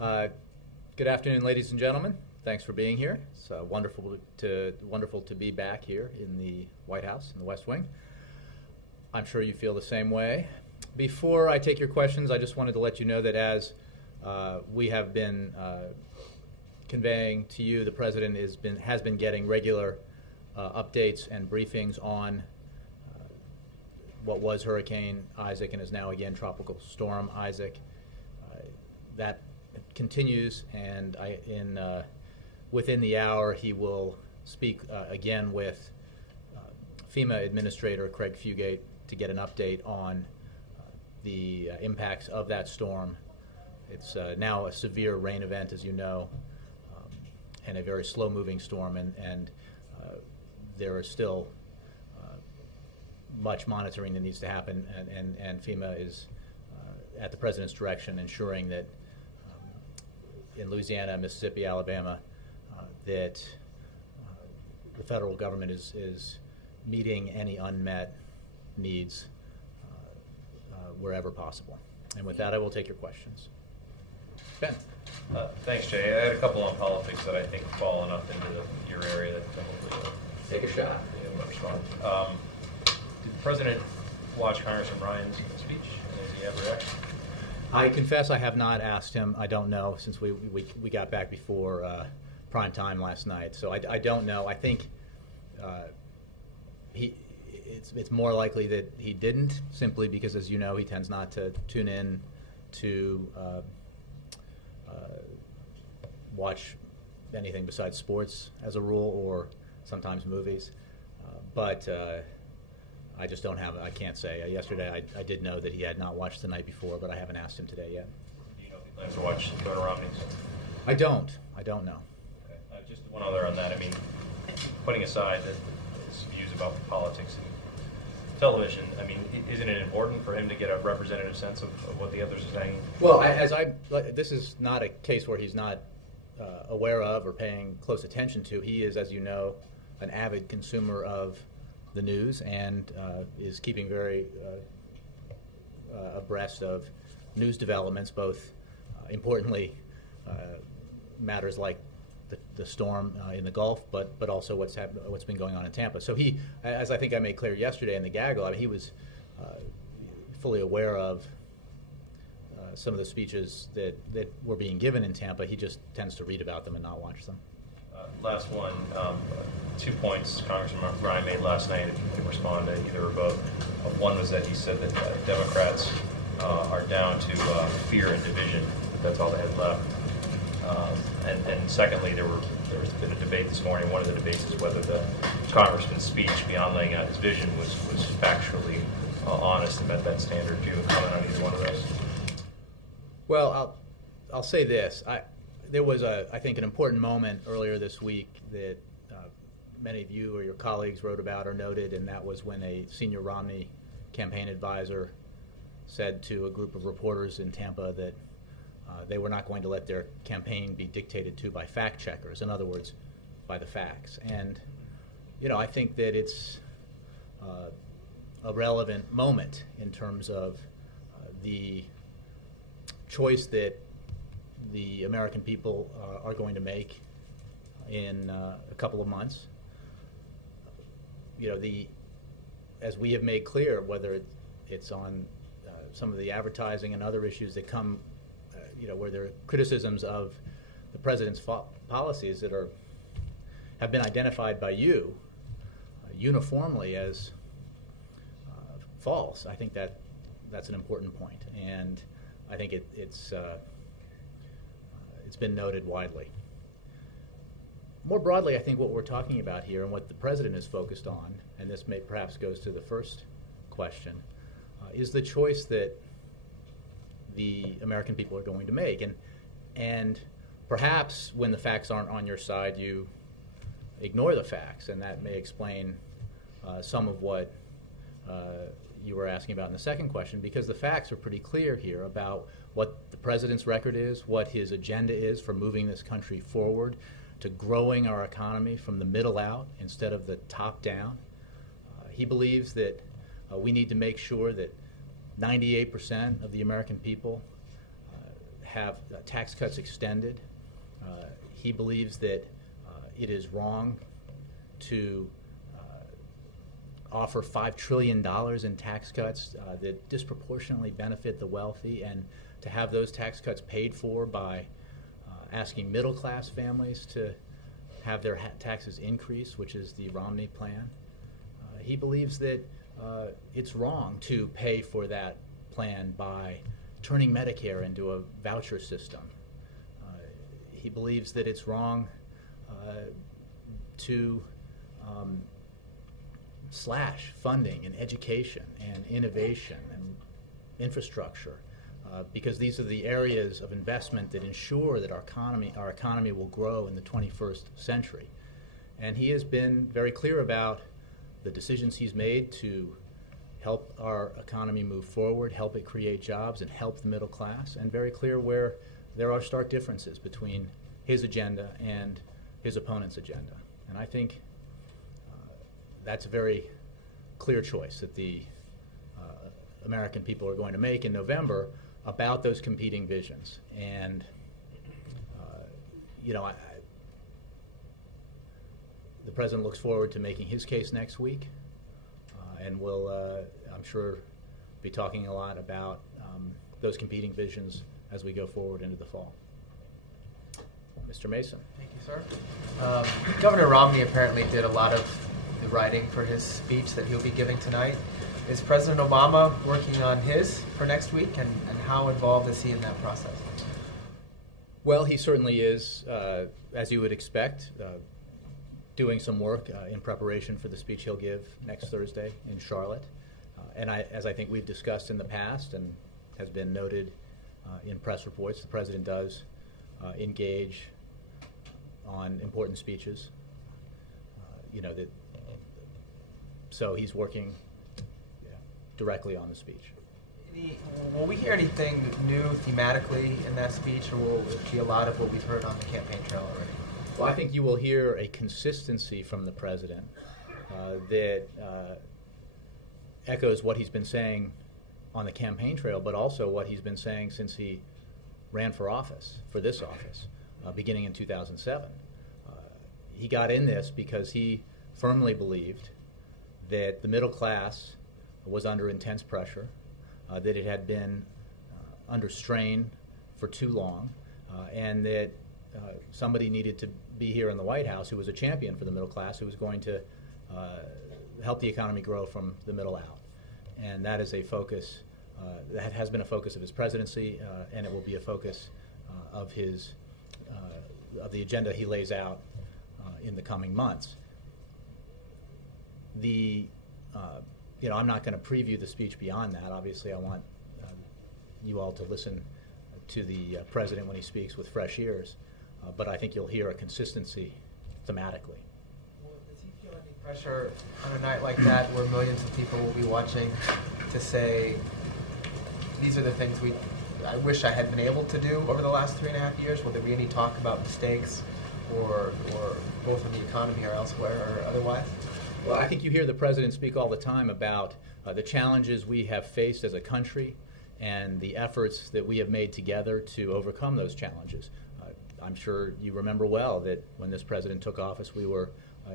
Uh, Good afternoon, ladies and gentlemen. Thanks for being here. It's wonderful to be back here in the White House, in the West Wing. I'm sure you feel the same way. Before I take your questions, I just wanted to let you know that as we have been conveying to you, the President has been getting regular updates and briefings on what was Hurricane Isaac and is now again Tropical Storm Isaac. That continues, and within the hour he will speak again with FEMA Administrator Craig Fugate to get an update on the impacts of that storm. It's now a severe rain event, as you know, and a very slow-moving storm, and there is still much monitoring that needs to happen, and FEMA is, at the President's direction, ensuring that in Louisiana, Mississippi, Alabama, that the federal government is meeting any unmet needs wherever possible. And with that, I will take your questions. Ben. Thanks, Jay. I had a couple on politics that I think fall enough into your area that hopefully Take a shot. You'll respond. Did the President watch Congressman Ryan's speech? And does he have a reaction? I confess I have not asked him. I don't know, since we got back before prime time last night. So I don't know. I think it's more likely that he didn't, simply because, as you know, he tends not to tune in to watch anything besides sports as a rule, or sometimes movies. But I just don't have, I can't say. Yesterday I did know that he had not watched the night before, but I haven't asked him today yet. Do you know if he plans to watch Governor Romney's? I don't know. Okay. Just one other on that. I mean, putting aside his views about politics and television, I mean, isn't it important for him to get a representative sense of what the others are saying? Well, this is not a case where he's not aware of or paying close attention to. He is, as you know, an avid consumer of the news and is keeping very abreast of news developments, both importantly matters like the storm in the Gulf, but also what's been going on in Tampa. So he, as I think I made clear yesterday in the gaggle, I mean, he was fully aware of some of the speeches that were being given in Tampa. He just tends to read about them and not watch them. Last one, 2 points Congressman Ryan made last night, if you could respond to either or both. One was that he said that Democrats are down to fear and division, but that's all they had left. And secondly, there's been a debate this morning. One of the debates is whether the congressman's speech, beyond laying out his vision, was factually honest and met that standard. Do you have a comment on either one of those? Well, I'll say this. There was, I think, an important moment earlier this week that many of you or your colleagues wrote about or noted, and that was when a senior Romney campaign advisor said to a group of reporters in Tampa that they were not going to let their campaign be dictated to by fact checkers, in other words, by the facts. And, you know, I think that it's a relevant moment in terms of the choice that the American people are going to make in a couple of months. You know, as we have made clear, whether it's on some of the advertising and other issues that come, where there are criticisms of the President's policies that have been identified by you uniformly as false. I think that's an important point, and I think it's been noted widely. More broadly, I think what we're talking about here and what the President is focused on, and this perhaps goes to the first question, is the choice that the American people are going to make. And perhaps when the facts aren't on your side, you ignore the facts, and that may explain some of what you were asking about in the second question, because the facts are pretty clear here about what the President's record is, what his agenda is for moving this country forward to growing our economy from the middle out instead of the top down. He believes that we need to make sure that 98% of the American people have tax cuts extended. He believes that it is wrong to offer $5 trillion in tax cuts that disproportionately benefit the wealthy, and to have those tax cuts paid for by asking middle-class families to have their taxes increase, which is the Romney plan. He believes that it's wrong to pay for that plan by turning Medicare into a voucher system. He believes that it's wrong to slash funding in education and innovation and infrastructure, because these are the areas of investment that ensure that our economy will grow in the 21st century. And he has been very clear about the decisions he's made to help our economy move forward, help it create jobs, and help the middle class, and very clear where there are stark differences between his agenda and his opponent's agenda. And I think that's a very clear choice that the American people are going to make in November about those competing visions. And the president looks forward to making his case next week, and we'll, I'm sure, be talking a lot about those competing visions as we go forward into the fall. Mr. Mason. Thank you, sir. Governor Romney apparently did a lot of the writing for his speech that he'll be giving tonight. Is President Obama working on his for next week, and how involved is he in that process? Well, he certainly is, as you would expect, doing some work in preparation for the speech he'll give next Thursday in Charlotte. And as I think we've discussed in the past and has been noted in press reports, the president does engage on important speeches. So he's working directly on the speech. Will we hear anything new thematically in that speech, or will it be a lot of what we've heard on the campaign trail already? Well, I think you will hear a consistency from the president that echoes what he's been saying on the campaign trail, but also what he's been saying since he ran for this office, beginning in 2007. He got in this because he firmly believed that the middle class was under intense pressure, that it had been under strain for too long, and that somebody needed to be here in the White House who was a champion for the middle class, who was going to help the economy grow from the middle out. And that is a focus, that has been a focus of his presidency, and it will be a focus of the agenda he lays out in the coming months. I'm not going to preview the speech beyond that. Obviously, I want you all to listen to the president when he speaks with fresh ears. But I think you'll hear a consistency thematically. Well, does he feel any pressure on a night like that, where millions of people will be watching, to say, these are the things I wish I had been able to do over the last 3.5 years? Will there be any talk about mistakes, or both in the economy or elsewhere or otherwise? Well, I think you hear the president speak all the time about the challenges we have faced as a country and the efforts that we have made together to overcome those challenges. I'm sure you remember well that when this president took office, we were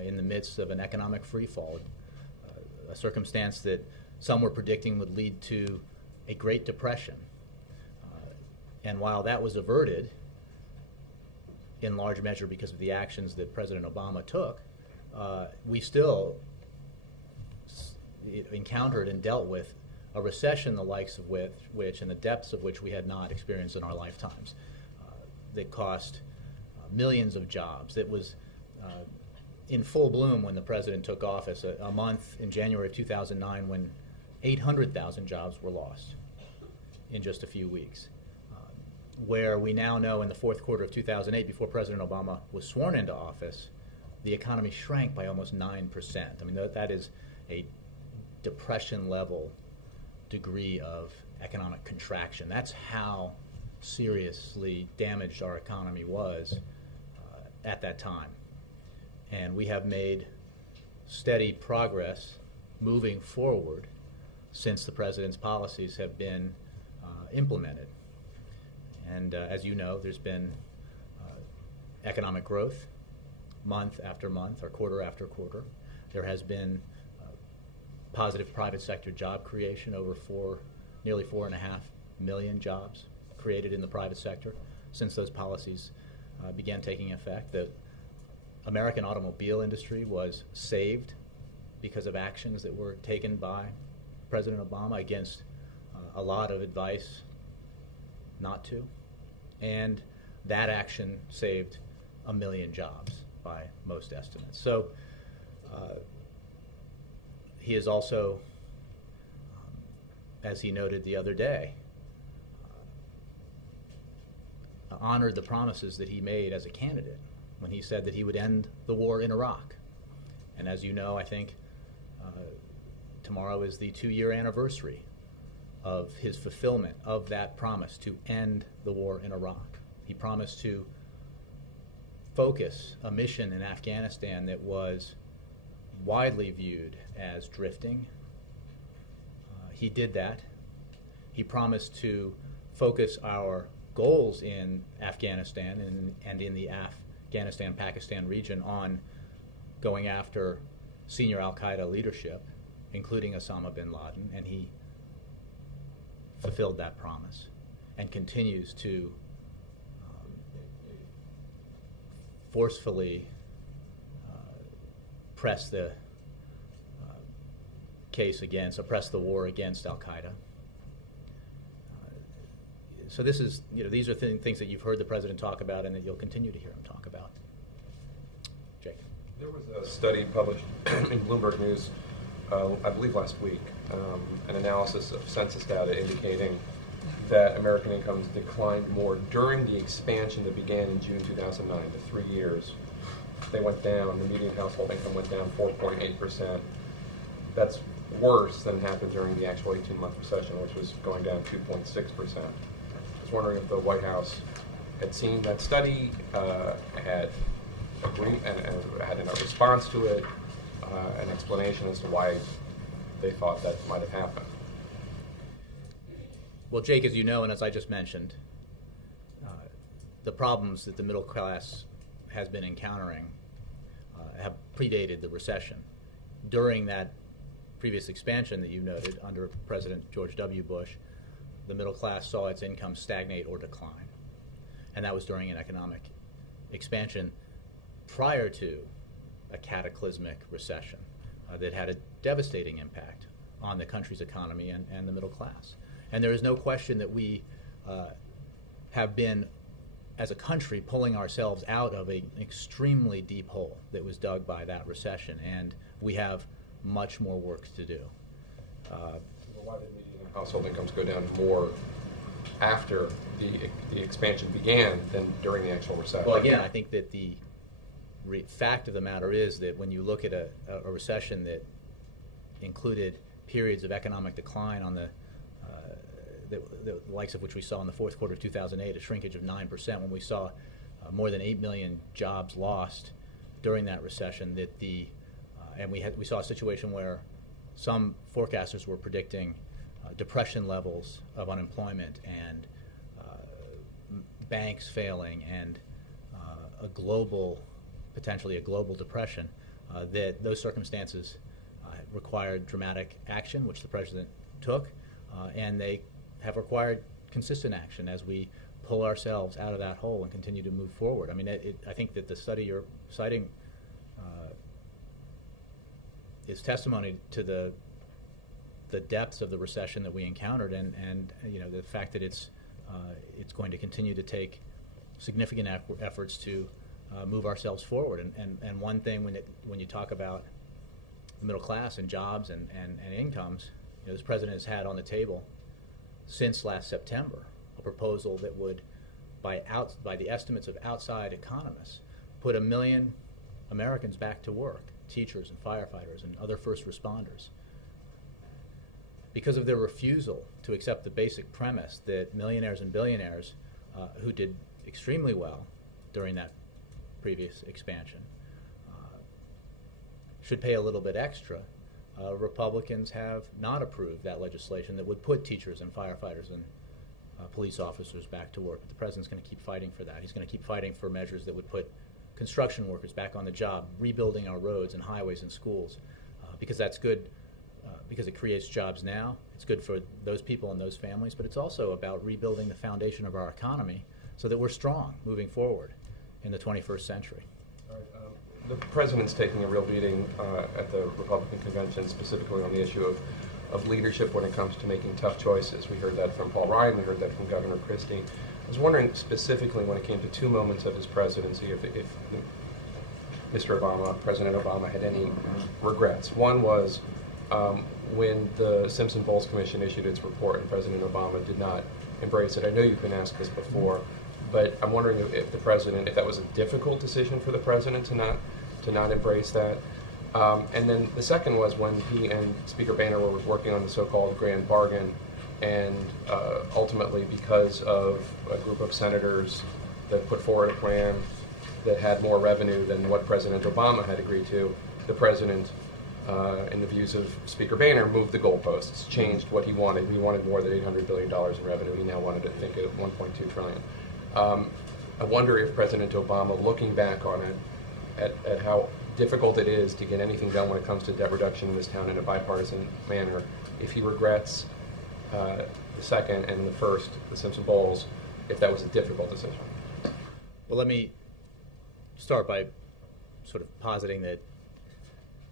in the midst of an economic freefall, a circumstance that some were predicting would lead to a Great Depression. And while that was averted, in large measure because of the actions that President Obama took, we still encountered and dealt with a recession the likes of which and the depths of which we had not experienced in our lifetimes, that cost millions of jobs, that was in full bloom when the president took office, a month in January of 2009 when 800,000 jobs were lost in just a few weeks, where we now know in the fourth quarter of 2008, before President Obama was sworn into office, the economy shrank by almost 9%. I mean, that is a depression-level degree of economic contraction. That's how seriously damaged our economy was at that time. And we have made steady progress moving forward since the president's policies have been implemented. And as you know, there's been economic growth month after month or quarter after quarter. There has been positive private sector job creation, nearly 4.5 million jobs created in the private sector since those policies began taking effect. The American automobile industry was saved because of actions that were taken by President Obama against a lot of advice not to. And that action saved 1 million jobs by most estimates. So he is also, as he noted the other day, honored the promises that he made as a candidate when he said that he would end the war in Iraq. And as you know, I think tomorrow is the 2-year anniversary of his fulfillment of that promise to end the war in Iraq. He promised to focus a mission in Afghanistan that was widely viewed as drifting. He did that. He promised to focus our goals in Afghanistan and in the Afghanistan-Pakistan region on going after senior al-Qaeda leadership, including Osama bin Laden, and he fulfilled that promise and continues to forcefully press the press the war against al-Qaeda. So this is, these are things that you've heard the president talk about and that you'll continue to hear him talk about. Jake. There was a study published in Bloomberg News, I believe last week, an analysis of census data indicating that American incomes declined more during the expansion that began in June 2009, the 3 years. They went down, the median household income went down 4.8%. That's worse than happened during the actual 18-month recession, which was going down 2.6%. I was wondering if the White House had seen that study, had agreed, and had a response to it, an explanation as to why they thought that might have happened. Well, Jake, as you know, and as I just mentioned, the problems that the middle class has been encountering have predated the recession. During that previous expansion that you noted under President George W. Bush, the middle class saw its income stagnate or decline. And that was during an economic expansion prior to a cataclysmic recession that had a devastating impact on the country's economy and the middle class. And there is no question that we have been, as a country, pulling ourselves out of an extremely deep hole that was dug by that recession, and we have much more work to do. Why did median household incomes go down more after the expansion began than during the actual recession? Well, again, I think that the fact of the matter is that when you look at a recession that included periods of economic decline on the likes of which we saw in the fourth quarter of 2008, a shrinkage of 9%, when we saw more than 8 million jobs lost during that recession, and we saw a situation where some forecasters were predicting depression levels of unemployment and banks failing and potentially a global depression, that those circumstances required dramatic action, which the president took, and they have required consistent action as we pull ourselves out of that hole and continue to move forward. I mean, I think that the study you're citing is testimony to the depths of the recession that we encountered, and the fact that it's going to continue to take significant efforts to move ourselves forward. And one thing when you talk about the middle class and jobs and incomes, this president has had on the table since last September a proposal that would, by the estimates of outside economists, put 1 million Americans back to work, teachers and firefighters and other first responders, because of their refusal to accept the basic premise that millionaires and billionaires who did extremely well during that previous expansion should pay a little bit extra. Republicans have not approved that legislation that would put teachers and firefighters and police officers back to work. But the president's going to keep fighting for that. He's going to keep fighting for measures that would put construction workers back on the job, rebuilding our roads and highways and schools, because that's good, because it creates jobs now. It's good for those people and those families, but it's also about rebuilding the foundation of our economy so that we're strong moving forward in the 21st century. All right, the president's taking a real beating at the Republican convention, specifically on the issue of leadership when it comes to making tough choices. We heard that from Paul Ryan, we heard that from Governor Christie. I was wondering specifically when it came to two moments of his presidency, if Mr. Obama, President Obama, had any regrets. One was when the Simpson-Bowles Commission issued its report and President Obama did not embrace it. I know you've been asked this before, but I'm wondering if the president, if that was a difficult decision for the president to not embrace that. And then the second was when he and Speaker Boehner were working on the so-called grand bargain, and ultimately because of a group of senators that put forward a plan that had more revenue than what President Obama had agreed to, the president, in the views of Speaker Boehner, moved the goalposts, changed what he wanted. He wanted more than $800 billion in revenue. He now wanted to think at $1.2 trillion. I wonder if President Obama, looking back on it, at how difficult it is to get anything done when it comes to debt reduction in this town in a bipartisan manner, if he regrets the second and the first, the Simpson-Bowles, if that was a difficult decision. Well, let me start by sort of positing that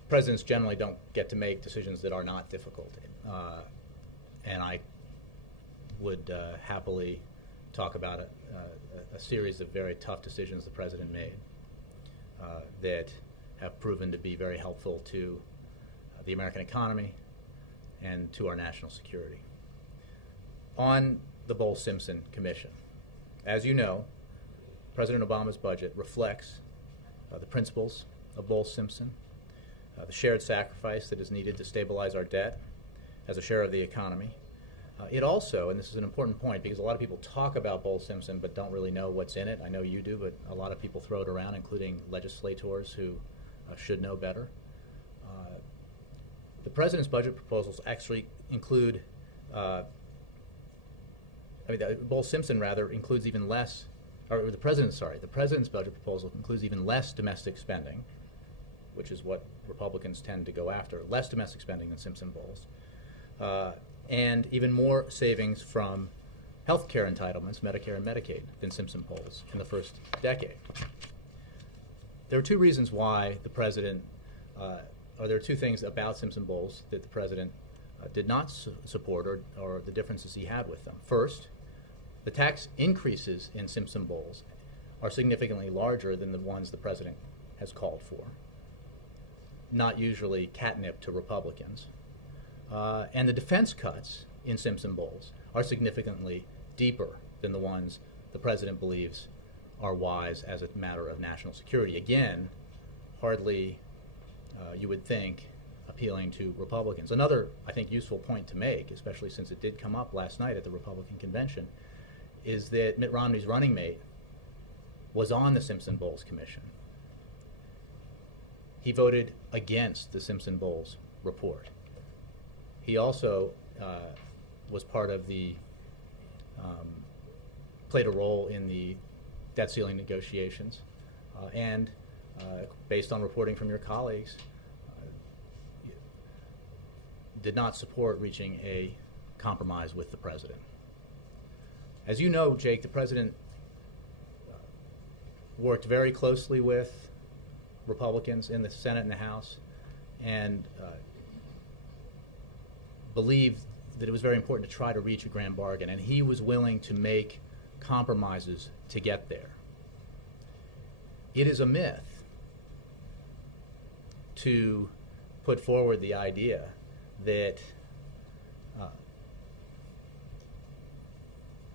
presidents generally don't get to make decisions that are not difficult. And I would happily talk about a series of very tough decisions the president made that have proven to be very helpful to the American economy and to our national security. On the Bowles-Simpson Commission, as you know, President Obama's budget reflects the principles of Bowles-Simpson, the shared sacrifice that is needed to stabilize our debt as a share of the economy. It also, and this is an important point because a lot of people talk about Bowles-Simpson but don't really know what's in it. I know you do, but a lot of people throw it around, including legislators who should know better. The president's budget proposals actually include, Bowles-Simpson rather includes even less, or the president's budget proposal includes even less domestic spending, which is what Republicans tend to go after, less domestic spending than Simpson-Bowles, and even more savings from health care entitlements, Medicare and Medicaid, than Simpson-Bowles in the first decade. There are two reasons why the president, or there are two things about Simpson-Bowles that the president did not support, or the differences he had with them. First, the tax increases in Simpson-Bowles are significantly larger than the ones the president has called for, not usually catnip to Republicans. And the defense cuts in Simpson-Bowles are significantly deeper than the ones the president believes are wise as a matter of national security. Again, hardly, you would think, appealing to Republicans. Another, I think, useful point to make, especially since it did come up last night at the Republican convention, is that Mitt Romney's running mate was on the Simpson-Bowles Commission. He voted against the Simpson-Bowles report. He also was part of the, played a role in the debt ceiling negotiations, and based on reporting from your colleagues, did not support reaching a compromise with the president. As you know, Jake, the president worked very closely with Republicans in the Senate and the House, and believed that it was very important to try to reach a grand bargain, and he was willing to make compromises to get there. It is a myth to put forward the idea that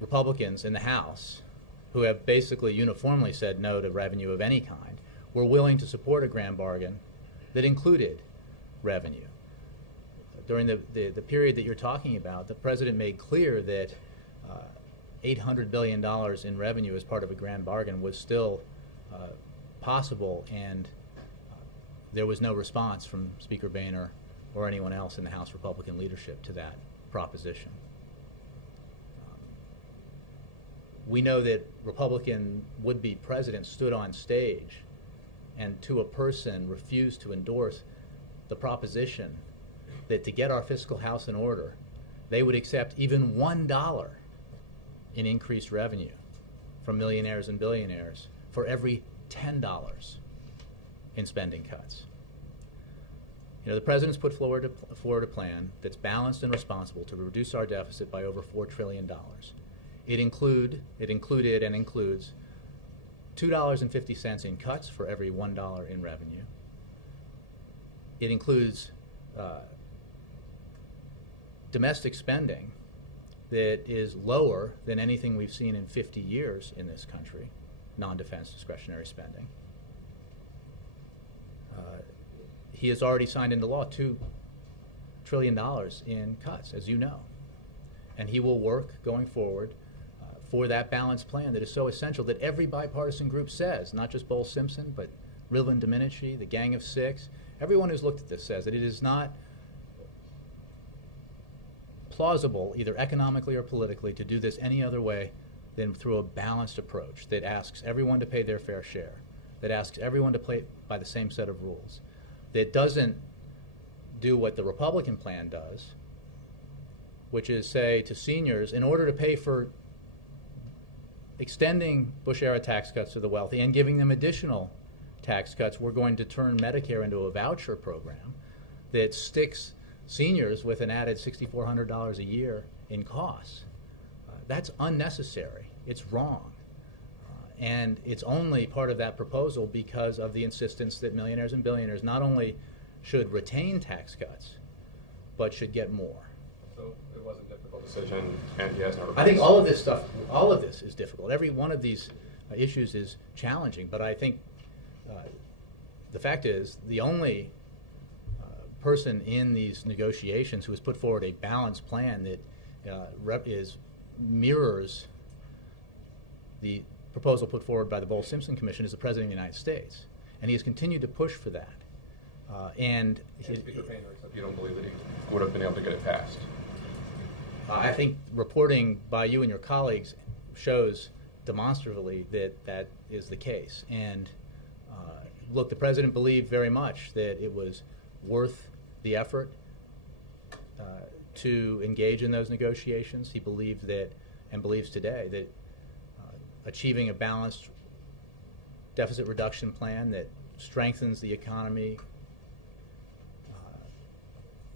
Republicans in the House, who have basically uniformly said no to revenue of any kind, were willing to support a grand bargain that included revenue. During the period that you're talking about, the president made clear that $800 billion in revenue as part of a grand bargain was still possible, and there was no response from Speaker Boehner or anyone else in the House Republican leadership to that proposition. We know that Republican would-be presidents stood on stage and to a person refused to endorse the proposition that to get our fiscal house in order, they would accept even $1 in increased revenue from millionaires and billionaires for every $10 in spending cuts. You know, the president's put forward a plan that's balanced and responsible to reduce our deficit by over $4 trillion. It included and includes $2.50 in cuts for every $1 in revenue. It includes domestic spending that is lower than anything we've seen in 50 years in this country, non-defense discretionary spending. He has already signed into law $2 trillion in cuts, as you know. And he will work going forward for that balanced plan that is so essential that every bipartisan group says, not just Bowles Simpson, but Rivlin Domenici, the Gang of Six, everyone who's looked at this says that it is not plausible, either economically or politically, to do this any other way than through a balanced approach that asks everyone to pay their fair share, that asks everyone to play by the same set of rules, that doesn't do what the Republican plan does, which is say to seniors, in order to pay for extending Bush-era tax cuts to the wealthy and giving them additional tax cuts, we're going to turn Medicare into a voucher program that sticks seniors with an added $6,400 a year in costs. That's unnecessary. It's wrong. And it's only part of that proposal because of the insistence that millionaires and billionaires not only should retain tax cuts, but should get more. So it was a difficult decision, and he has no regrets. I think all of this is difficult. Every one of these issues is challenging, but I think the fact is the only person in these negotiations who has put forward a balanced plan that mirrors the proposal put forward by the Bowles-Simpson Commission is the President of the United States. And he has continued to push for that. And Speaker Boehner, except you don't believe that he would have been able to get it passed. I think reporting by you and your colleagues shows demonstratively that that is the case. And look, the President believed very much that it was worth the effort to engage in those negotiations. He believed that, and believes today, that achieving a balanced deficit reduction plan that strengthens the economy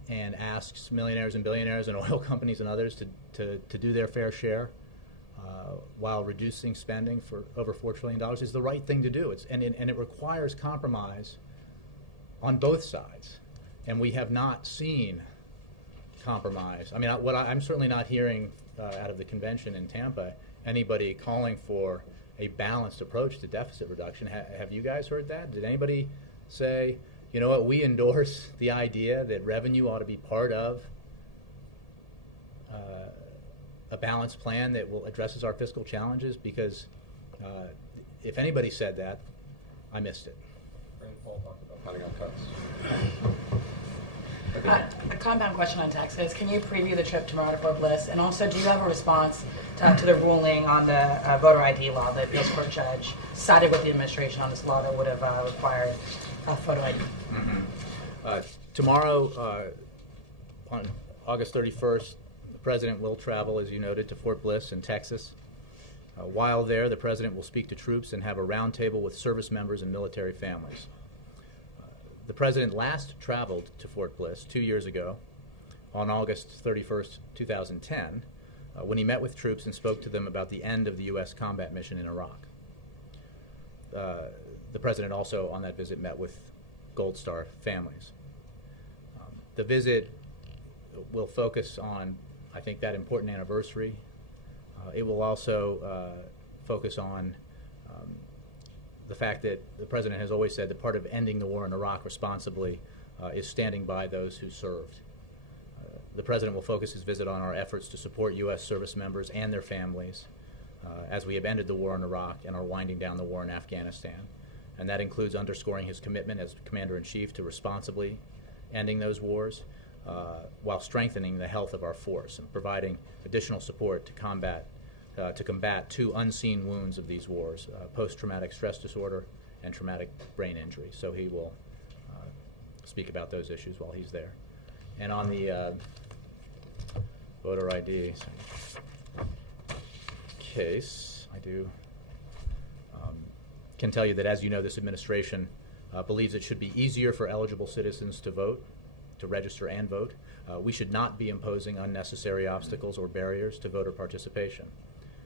and asks millionaires and billionaires and oil companies and others to do their fair share while reducing spending for over $4 trillion is the right thing to do. And it requires compromise on both sides. And we have not seen compromise. I mean, I'm certainly not hearing out of the convention in Tampa anybody calling for a balanced approach to deficit reduction. Have you guys heard that? Did anybody say, you know what, we endorse the idea that revenue ought to be part of a balanced plan that addresses our fiscal challenges? Because if anybody said that, I missed it. Rand Paul talked about cutting out cuts. A compound question on taxes. Can you preview the trip tomorrow to Fort Bliss? And also, do you have a response to the ruling on the voter ID law? The appeals court judge sided with the administration on this law that would have required a photo ID. Mm-hmm. Tomorrow, on August 31st, the President will travel, as you noted, to Fort Bliss in Texas. While there, the President will speak to troops and have a roundtable with service members and military families. The President last traveled to Fort Bliss 2 years ago on August 31st, 2010, when he met with troops and spoke to them about the end of the U.S. combat mission in Iraq. The President also on that visit met with Gold Star families. The visit will focus on, I think, that important anniversary. It will also focus on the fact that the President has always said that part of ending the war in Iraq responsibly is standing by those who served. The President will focus his visit on our efforts to support U.S. service members and their families as we have ended the war in Iraq and are winding down the war in Afghanistan. And that includes underscoring his commitment as Commander-in-Chief to responsibly ending those wars while strengthening the health of our force and providing additional support to combat to combat two unseen wounds of these wars, post-traumatic stress disorder and traumatic brain injury. So he will speak about those issues while he's there. And on the voter ID case, I do can tell you that, as you know, this administration believes it should be easier for eligible citizens to vote, to register and vote. We should not be imposing unnecessary obstacles or barriers to voter participation.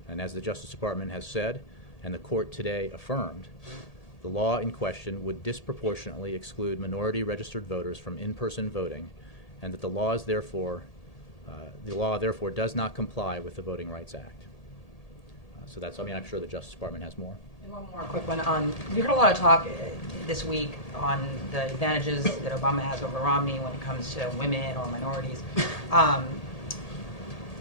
And as the Justice Department has said, and the court today affirmed, the law in question would disproportionately exclude minority registered voters from in-person voting, and that the law therefore does not comply with the Voting Rights Act. So that's, I mean, I'm sure the Justice Department has more. And one more quick one. We heard a lot of talk this week on the advantages that Obama has over Romney when it comes to women or minorities,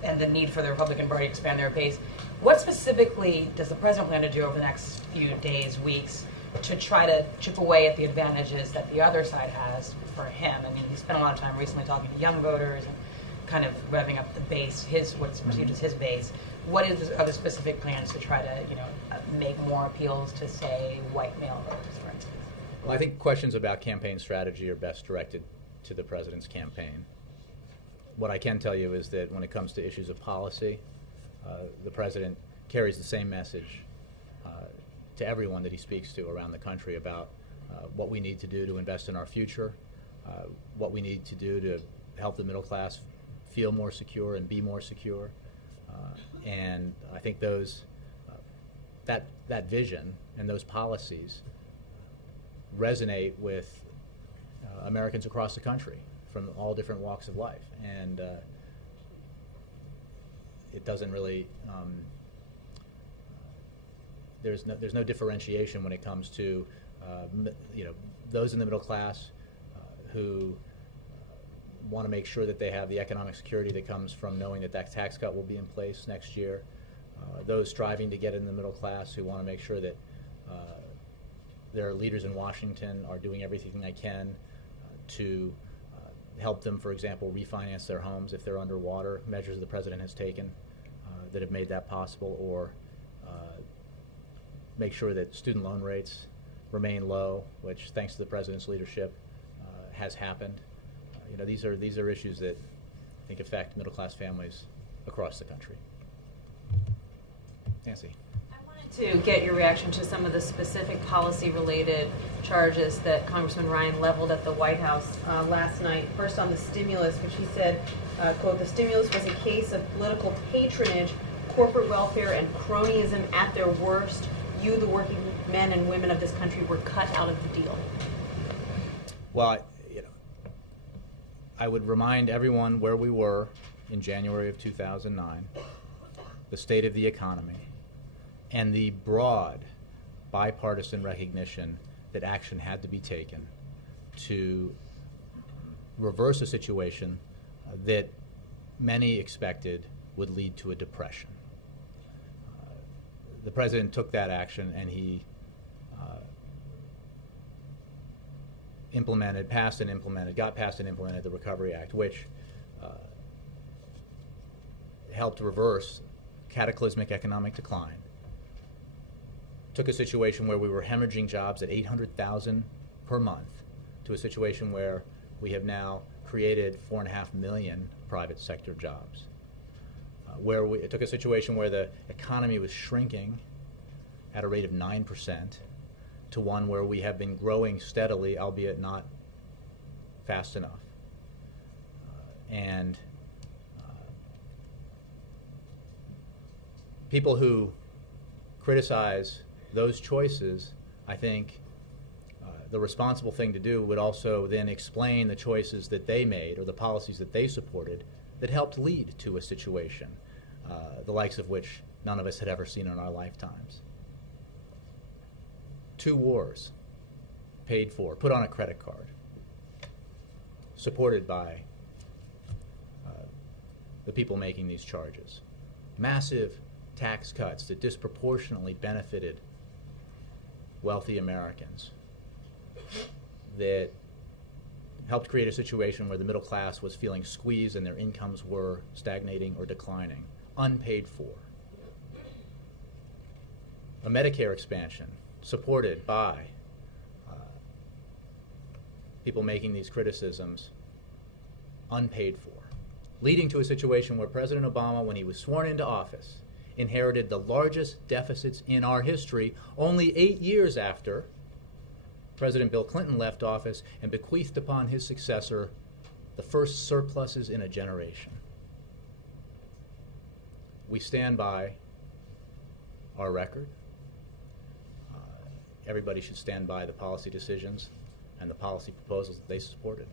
and the need for the Republican Party to expand their base. What specifically does the president plan to do over the next few days, weeks, to try to chip away at the advantages that the other side has for him? I mean, he spent a lot of time recently talking to young voters and kind of revving up the base, what's perceived as his base. What are the specific plans to try to, make more appeals to, say, white male voters, for instance? Well, I think questions about campaign strategy are best directed to the president's campaign. What I can tell you is that when it comes to issues of policy, the president carries the same message to everyone that he speaks to around the country about what we need to do to invest in our future, what we need to do to help the middle class feel more secure and be more secure. And I think that vision and those policies resonate with Americans across the country from all different walks of life. And it doesn't really, there's no differentiation when it comes to those in the middle class who want to make sure that they have the economic security that comes from knowing that that tax cut will be in place next year. Those striving to get in the middle class who want to make sure that their leaders in Washington are doing everything they can to help them, for example, refinance their homes if they're underwater, measures the president has taken that have made that possible, or make sure that student loan rates remain low, which, thanks to the president's leadership, has happened. These are issues that I think affect middle-class families across the country. Nancy. I wanted to get your reaction to some of the specific policy-related charges that Congressman Ryan leveled at the White House last night. First, on the stimulus, which he said, quote, "The stimulus was a case of political patronage, corporate welfare, and cronyism at their worst. You, the working men and women of this country, were cut out of the deal." Well, I would remind everyone where we were in January of 2009, the state of the economy, and the broad bipartisan recognition that action had to be taken to reverse a situation that many expected would lead to a depression. The president took that action, and he got passed and implemented the Recovery Act, which helped reverse cataclysmic economic decline. Took a situation where we were hemorrhaging jobs at 800,000 per month to a situation where we have now created 4.5 million private sector jobs. It took a situation where the economy was shrinking at a rate of 9% to one where we have been growing steadily, albeit not fast enough. And people who criticize those choices, I think the responsible thing to do would also then explain the choices that they made or the policies that they supported that helped lead to a situation, the likes of which none of us had ever seen in our lifetimes. 2 wars paid for, put on a credit card, supported by the people making these charges. Massive tax cuts that disproportionately benefited wealthy Americans, that helped create a situation where the middle class was feeling squeezed and their incomes were stagnating or declining, unpaid for. a Medicare expansion supported by people making these criticisms unpaid for, leading to a situation where President Obama, when he was sworn into office, inherited the largest deficits in our history only 8 years after President Bill Clinton left office and bequeathed upon his successor the first surpluses in a generation. We stand by our record. Everybody should stand by the policy decisions and the policy proposals that they supported.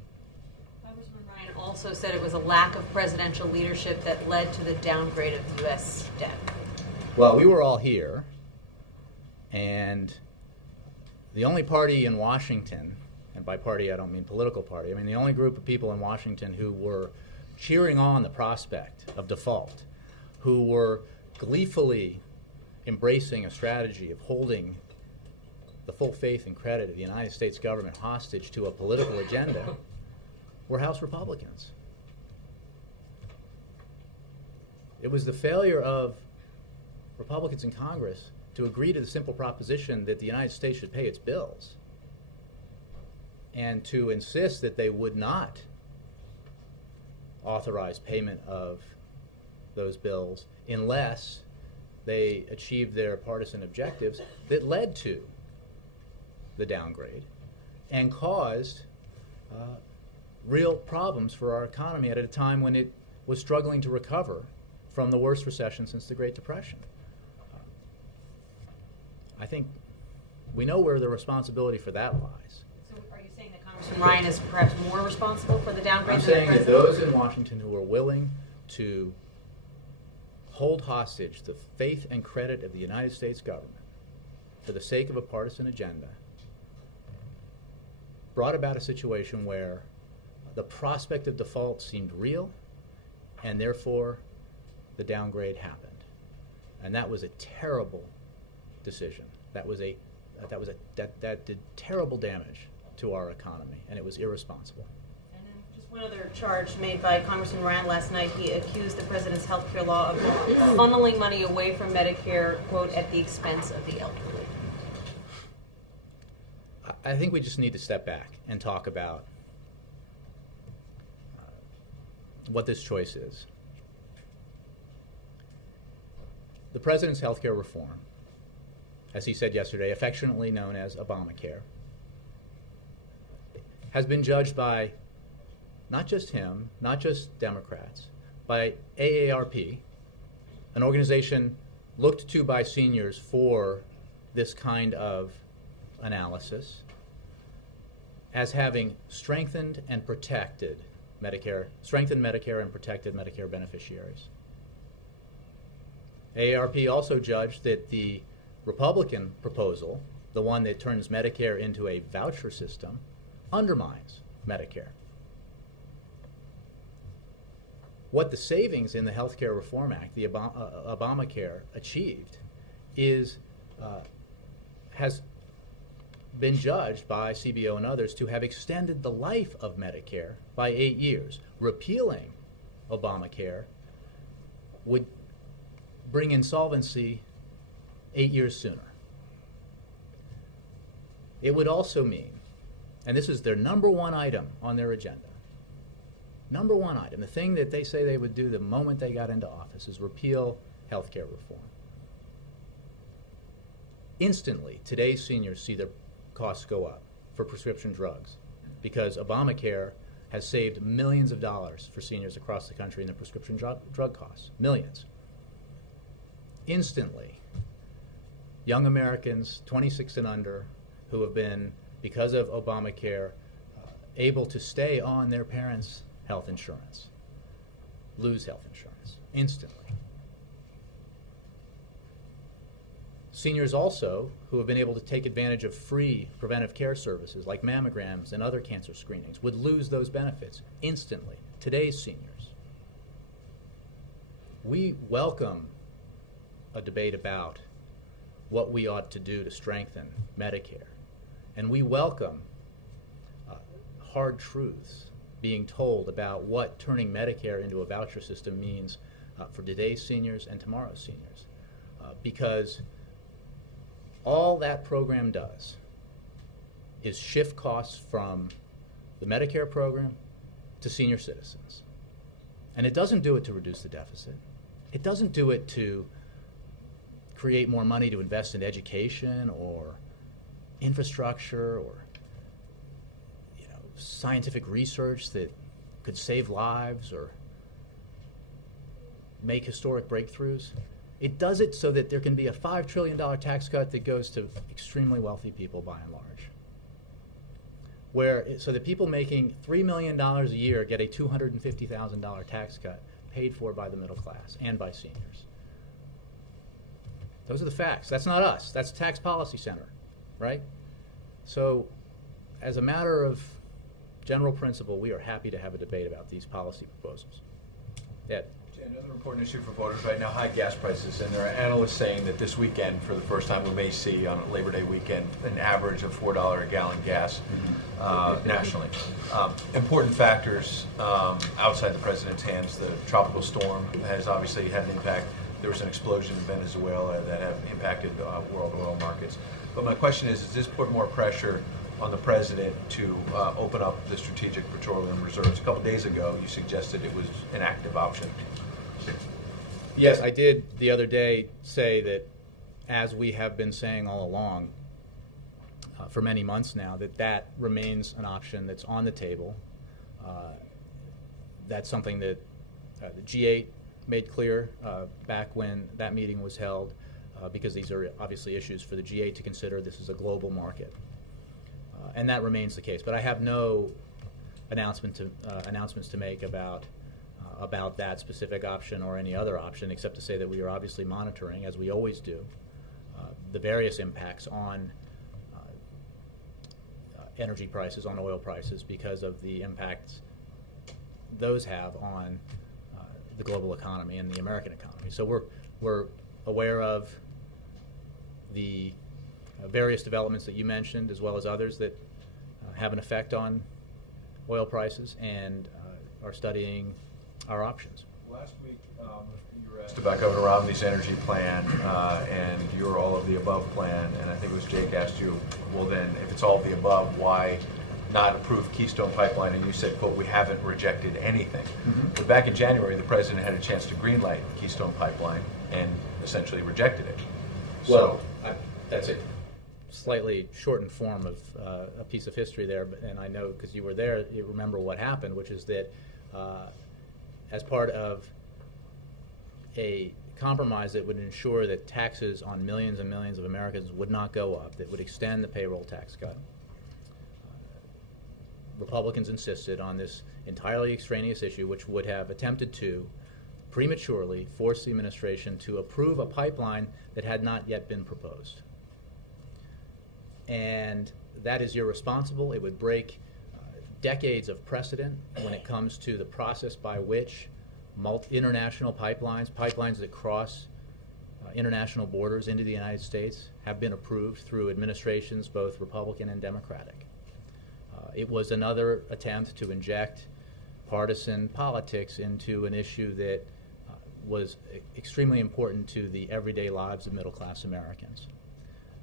Congressman Ryan also said it was a lack of presidential leadership that led to the downgrade of U.S. debt. Well, we were all here, and the only party in Washington, and by party I don't mean political party, I mean the only group of people in Washington who were cheering on the prospect of default, who were gleefully embracing a strategy of holding the full faith and credit of the United States government hostage to a political agenda, were House Republicans. It was the failure of Republicans in Congress to agree to the simple proposition that the United States should pay its bills and to insist that they would not authorize payment of those bills unless they achieved their partisan objectives that led to the downgrade and caused real problems for our economy at a time when it was struggling to recover from the worst recession since the Great Depression. I think we know where the responsibility for that lies. So are you saying that Congressman Ryan is perhaps more responsible for the downgrade I'm than the saying that president? those in Washington who are willing to hold hostage the faith and credit of the United States government for the sake of a partisan agenda brought about a situation where the prospect of default seemed real, and therefore the downgrade happened. And that was a terrible decision. That did terrible damage to our economy, and it was irresponsible. And then just one other charge made by Congressman Ryan last night. He accused the president's health care law of funneling money away from Medicare, quote, at the expense of the elderly. I think we just need to step back and talk about what this choice is. The president's health care reform, as he said yesterday, affectionately known as Obamacare, has been judged by not just him, not just Democrats, by AARP, an organization looked to by seniors for this kind of analysis, as having strengthened and protected Medicare, strengthened Medicare and protected Medicare beneficiaries. AARP also judged that the Republican proposal, the one that turns Medicare into a voucher system, undermines Medicare. What the savings in the Health Care Reform Act, the Obamacare, achieved has been judged by CBO and others to have extended the life of Medicare by 8 years. Repealing Obamacare would bring insolvency 8 years sooner. It would also mean, and this is their number one item on their agenda, number one item, the thing that they say they would do the moment they got into office, is repeal health care reform. Instantly, today's seniors see their costs go up for prescription drugs because Obamacare has saved millions of dollars for seniors across the country in their prescription drug costs. Millions. Instantly, young Americans 26 and under who have been, because of Obamacare, able to stay on their parents' health insurance, lose health insurance instantly. Seniors also who have been able to take advantage of free preventive care services like mammograms and other cancer screenings would lose those benefits instantly. Today's seniors. We welcome a debate about what we ought to do to strengthen Medicare. And we welcome hard truths being told about what turning Medicare into a voucher system means for today's seniors and tomorrow's seniors. Because all that program does is shift costs from the Medicare program to senior citizens. And it doesn't do it to reduce the deficit. It doesn't do it to create more money to invest in education or infrastructure or scientific research that could save lives or make historic breakthroughs. It does it so that there can be a $5 trillion tax cut that goes to extremely wealthy people by and large. So that people making $3 million a year get a $250,000 tax cut paid for by the middle class and by seniors. Those are the facts. That's not us. That's Tax Policy Center, right? So as a matter of general principle, we are happy to have a debate about these policy proposals. Ed? Another important issue for voters right now, high gas prices, and there are analysts saying that this weekend, for the first time, we may see on a Labor Day weekend an average of $4 a gallon gas nationally. Important factors outside the president's hands. The tropical storm has obviously had an impact. There was an explosion in Venezuela that have impacted world oil markets. But my question is, does this put more pressure on the president to open up the strategic petroleum reserves? A couple days ago, you suggested it was an active option. Yes, I did the other day say that, as we have been saying all along for many months now, that remains an option that's on the table. That's something that the G8 made clear back when that meeting was held, because these are obviously issues for the G8 to consider. This is a global market. And that remains the case. But I have no announcements to make about that specific option or any other option, except to say that we are obviously monitoring, as we always do, the various impacts on energy prices, on oil prices, because of the impacts those have on the global economy and the American economy. So we're aware of the various developments that you mentioned, as well as others that have an effect on oil prices, and are studying our options. Last week, you were asked about Governor Romney's energy plan and your all of the above plan, and I think it was Jake asked you, well then, if it's all of the above, why not approve Keystone Pipeline? And you said, quote, we haven't rejected anything. Mm-hmm. But back in January, the president had a chance to greenlight Keystone Pipeline and essentially rejected it. Well, that's a slightly shortened form of a piece of history there, and I know because you were there, you remember what happened, which is that as part of a compromise that would ensure that taxes on millions and millions of Americans would not go up, that would extend the payroll tax cut, Republicans insisted on this entirely extraneous issue, which would have attempted to prematurely force the administration to approve a pipeline that had not yet been proposed. And that is irresponsible. It would break decades of precedent when it comes to the process by which international pipelines that cross international borders into the United States, have been approved through administrations, both Republican and Democratic. It was another attempt to inject partisan politics into an issue that was extremely important to the everyday lives of middle-class Americans.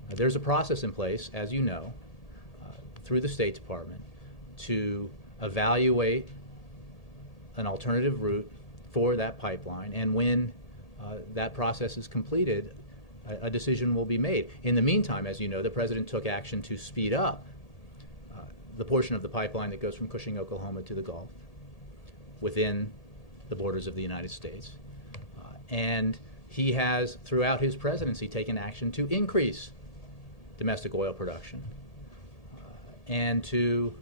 There's a process in place, as you know, through the State Department to evaluate an alternative route for that pipeline, and when that process is completed, a decision will be made. In the meantime, as you know, the President took action to speed up the portion of the pipeline that goes from Cushing, Oklahoma to the Gulf within the borders of the United States. And he has, throughout his presidency, taken action to increase domestic oil production and to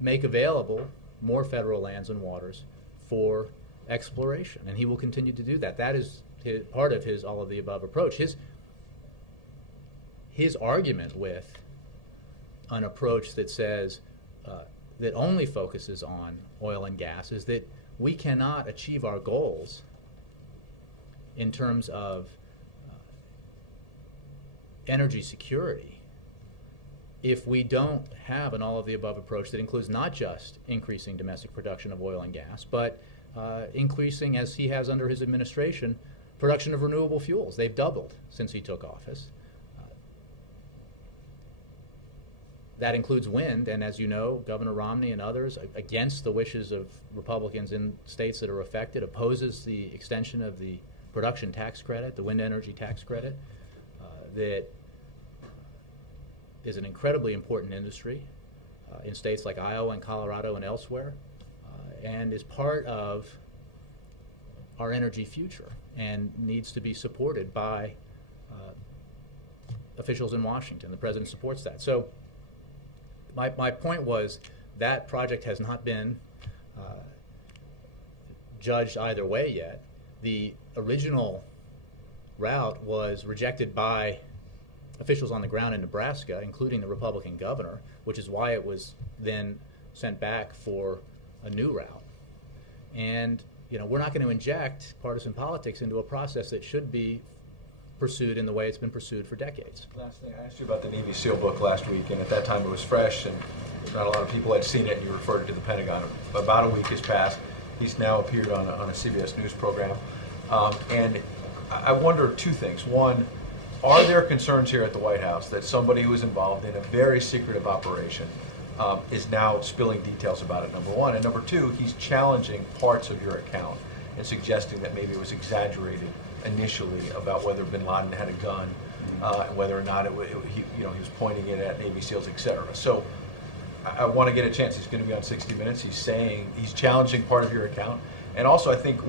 make available more federal lands and waters for exploration. And he will continue to do that. That is part of his all-of-the-above approach. His argument with an approach that says, that only focuses on oil and gas, is that we cannot achieve our goals in terms of energy security if we don't have an all-of-the-above approach that includes not just increasing domestic production of oil and gas, but increasing, as he has under his administration, production of renewable fuels. They've doubled since he took office. that includes wind, and as you know, Governor Romney and others, against the wishes of Republicans in states that are affected, opposes the extension of the production tax credit, the wind energy tax credit, that is an incredibly important industry in states like Iowa and Colorado and elsewhere, and is part of our energy future and needs to be supported by officials in Washington. The president supports that. So my point was that project has not been judged either way yet. The original route was rejected by officials on the ground in Nebraska, including the Republican governor, which is why it was then sent back for a new route. And we're not going to inject partisan politics into a process that should be pursued in the way it's been pursued for decades. Last thing, I asked you about the Navy SEAL book last week, and at that time it was fresh, and not a lot of people had seen it, and you referred it to the Pentagon. About a week has passed. He's now appeared on a CBS News program. And I wonder two things. One, are there concerns here at the White House that somebody who was involved in a very secretive operation is now spilling details about it, number one? And number two, he's challenging parts of your account and suggesting that maybe it was exaggerated initially about whether bin Laden had a gun, and whether or not he was pointing it at Navy SEALs, etc. So I want to get a chance. He's going to be on 60 Minutes. He's challenging part of your account. And also, I think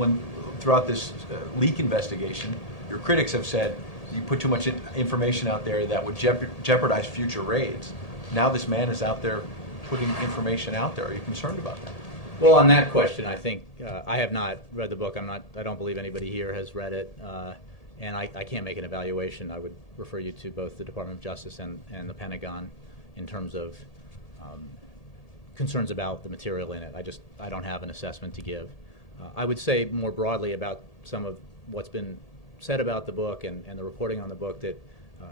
throughout this leak investigation, your critics have said you put too much information out there that would jeopardize future raids. Now this man is out there putting information out there. Are you concerned about that? Well, on that question, I think I have not read the book. I don't believe anybody here has read it, and I can't make an evaluation. I would refer you to both the Department of Justice and the Pentagon in terms of concerns about the material in it. I don't have an assessment to give. I would say more broadly about some of what's been said about the book and the reporting on the book that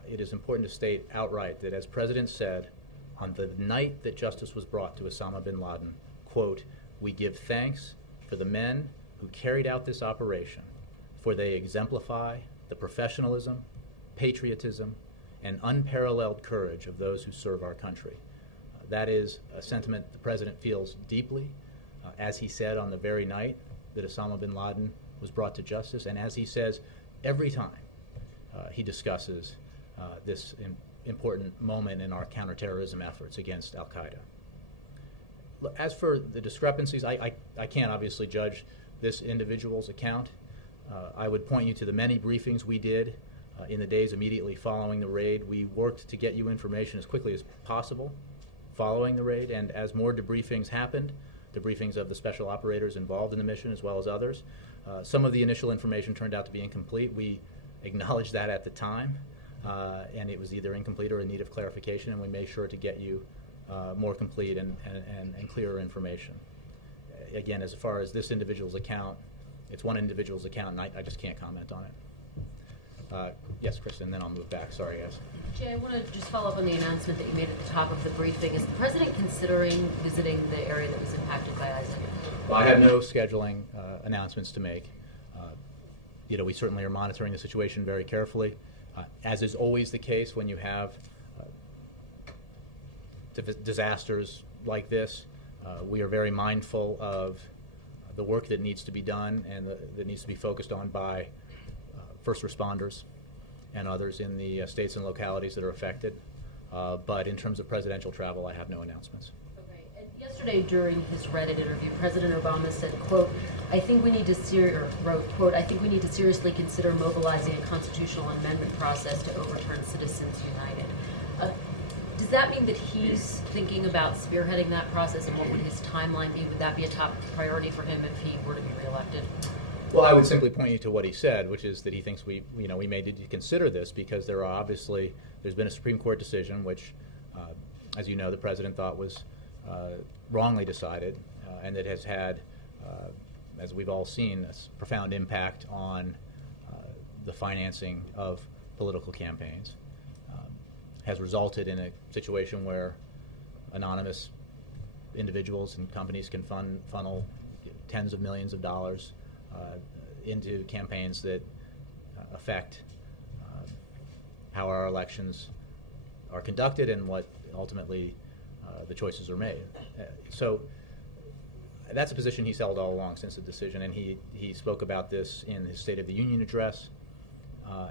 it is important to state outright that, as President said, on the night that justice was brought to Osama bin Laden, quote, "We give thanks for the men who carried out this operation, for they exemplify the professionalism, patriotism, and unparalleled courage of those who serve our country." That is a sentiment the President feels deeply, as he said on the very night that Osama bin Laden was brought to justice, and as he says every time he discusses this important moment in our counterterrorism efforts against al-Qaeda. As for the discrepancies, I can't obviously judge this individual's account. I would point you to the many briefings we did in the days immediately following the raid. We worked to get you information as quickly as possible following the raid, and as more debriefings happened, debriefings of the special operators involved in the mission as well as others, some of the initial information turned out to be incomplete. We acknowledged that at the time, and it was either incomplete or in need of clarification, and we made sure to get you more complete and clearer information. Again, as far as this individual's account, it's one individual's account, and I just can't comment on it. Yes, Kristen, then I'll move back. Sorry, guys. Jay, I want to just follow up on the announcement that you made at the top of the briefing. Is the President considering visiting the area that was impacted by Isaac? Well, I have no scheduling announcements to make. We certainly are monitoring the situation very carefully. As is always the case when you have disasters like this, we are very mindful of the work that needs to be done and that needs to be focused on by first responders and others in the states and localities that are affected. But in terms of presidential travel, I have no announcements. Okay. And yesterday during his Reddit interview, President Obama said, quote, I think we need to seriously consider mobilizing a constitutional amendment process to overturn Citizens United. Does that mean that he's thinking about spearheading that process, and what would his timeline be? Would that be a top priority for him if he were to be reelected? Well, I would simply point you to what he said, which is that he thinks we may need to consider this because there's been a Supreme Court decision which, as you know, the President thought was wrongly decided, and that has had, as we've all seen, a profound impact on the financing of political campaigns. Has resulted in a situation where anonymous individuals and companies can funnel tens of millions of dollars into campaigns that affect how our elections are conducted and what ultimately the choices are made. So that's a position he's held all along since the decision, and he spoke about this in his State of the Union address,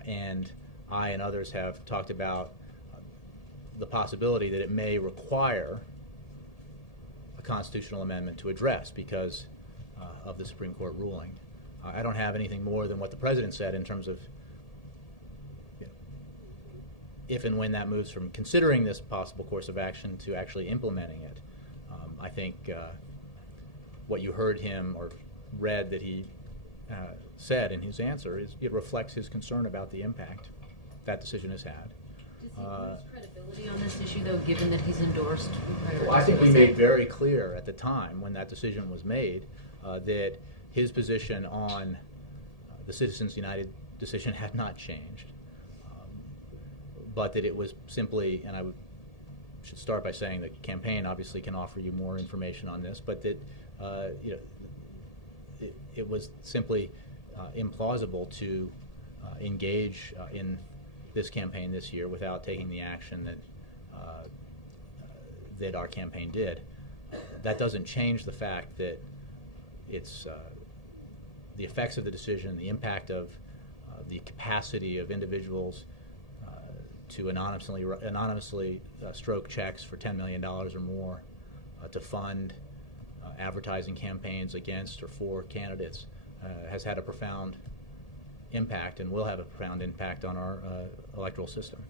and I and others have talked about the possibility that it may require a constitutional amendment to address because of the Supreme Court ruling. I don't have anything more than what the President said in terms of if and when that moves from considering this possible course of action to actually implementing it. I think what you heard him or read that he said in his answer is it reflects his concern about the impact that decision has had. Does he lose credibility on this issue, though, given that he's endorsed? Well, I think we made very clear at the time when that decision was made that his position on the Citizens United decision had not changed, but that it was simply, and should start by saying the campaign obviously can offer you more information on this, but that it was simply implausible to engage in this campaign this year without taking the action that our campaign did. That doesn't change the fact that it's the effects of the decision, the impact of the capacity of individuals to anonymously stroke checks for $10 million or more to fund advertising campaigns against or for candidates has had a profound impact and will have a profound impact on our electoral system.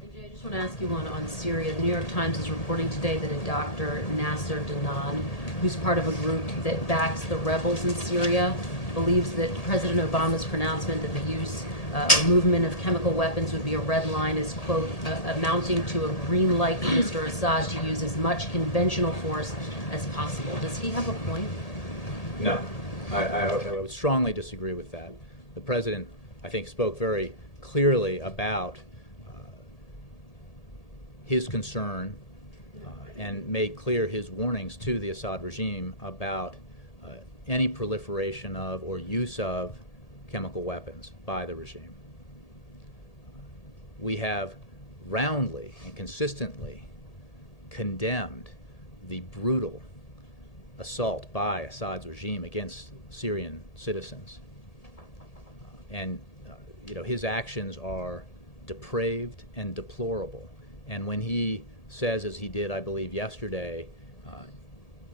And Jay, I just want to ask you one on Syria. The New York Times is reporting today that a Dr. Nasser Danan, who's part of a group that backs the rebels in Syria, believes that President Obama's pronouncement that the use or movement of chemical weapons would be a red line is, quote, amounting to a green light for Mr. Assad to use as much conventional force as possible. Does he have a point? No. I would strongly disagree with that. The President, I think, spoke very clearly about his concern and made clear his warnings to the Assad regime about any proliferation of or use of chemical weapons by the regime. We have roundly and consistently condemned the brutal assault by Assad's regime against Syrian citizens. And his actions are depraved and deplorable. And when he says, as he did, I believe, yesterday,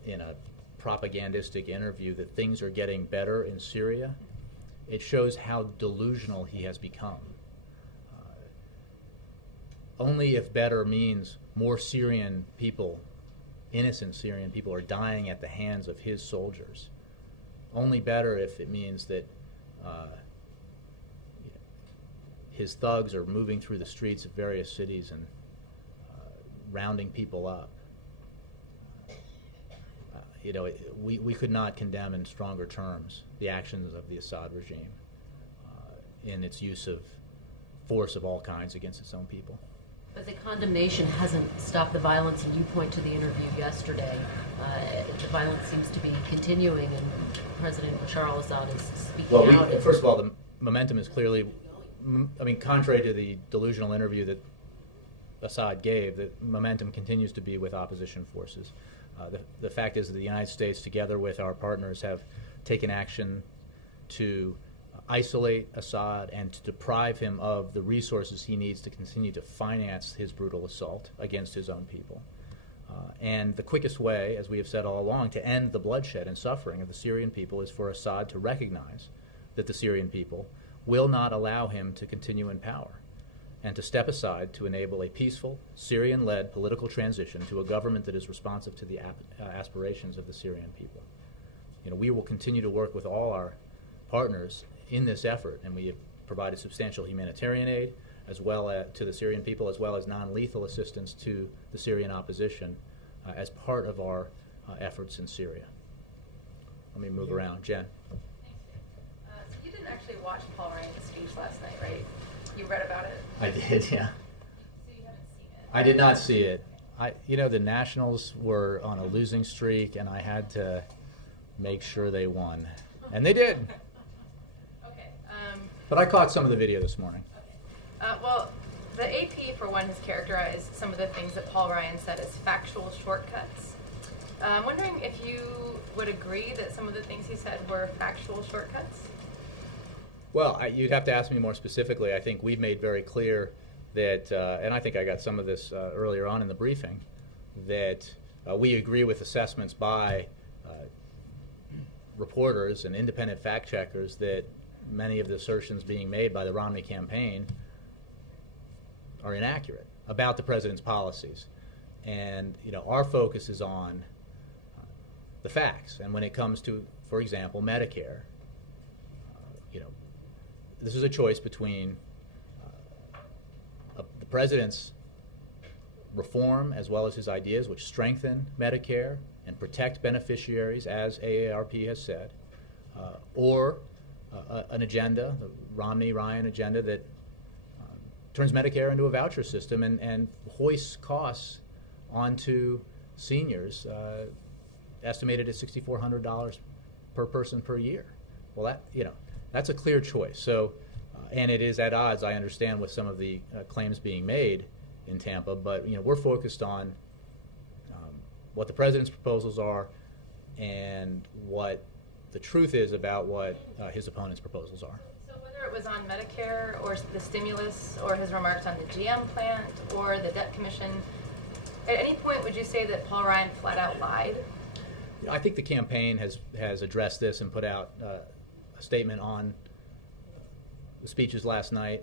in a propagandistic interview, that things are getting better in Syria, it shows how delusional he has become. Only if better means more Syrian people, innocent Syrian people, are dying at the hands of his soldiers. Only better if it means that his thugs are moving through the streets of various cities and rounding people up. We could not condemn in stronger terms the actions of the Assad regime in its use of force of all kinds against its own people. But the condemnation hasn't stopped the violence, and you point to the interview yesterday. The violence seems to be continuing, and President Bashar al-Assad is speaking out. First of all, the momentum is clearly, contrary to the delusional interview that Assad gave, the momentum continues to be with opposition forces. The fact is that the United States, together with our partners, have taken action to isolate Assad and to deprive him of the resources he needs to continue to finance his brutal assault against his own people. And the quickest way, as we have said all along, to end the bloodshed and suffering of the Syrian people is for Assad to recognize that the Syrian people will not allow him to continue in power, and to step aside to enable a peaceful, Syrian-led political transition to a government that is responsive to the aspirations of the Syrian people. We will continue to work with all our partners in this effort, and we have provided substantial humanitarian aid as well to the Syrian people, as well as non-lethal assistance to the Syrian opposition as part of our efforts in Syria. Let me move around. Jen. So you didn't actually watch Paul Ryan's speech last night, right? You read about it? I did, yeah. So you haven't seen it? I did not see it. The Nationals were on a losing streak, and I had to make sure they won. And they did. Okay. But I caught some of the video this morning. Well, The AP, for one, has characterized some of the things that Paul Ryan said as factual shortcuts. I'm wondering if you would agree that some of the things he said were factual shortcuts? Well, you'd have to ask me more specifically. I think we've made very clear that, and I think I got some of this earlier on in the briefing, that we agree with assessments by reporters and independent fact checkers that many of the assertions being made by the Romney campaign are inaccurate about the president's policies. And our focus is on the facts. And when it comes to, for example, Medicare, this is a choice between the president's reform as well as his ideas, which strengthen Medicare and protect beneficiaries, as AARP has said, or an agenda, the Romney-Ryan agenda, that turns Medicare into a voucher system and hoists costs onto seniors, estimated at $6,400 per person per year. Well, that's a clear choice. So, and it is at odds, I understand, with some of the claims being made in Tampa. But we're focused on what the president's proposals are and what the truth is about what his opponents' proposals are. So whether it was on Medicare or the stimulus or his remarks on the GM plant or the debt commission, at any point would you say that Paul Ryan flat out lied? I think the campaign has addressed this and put out a statement on the speeches last night,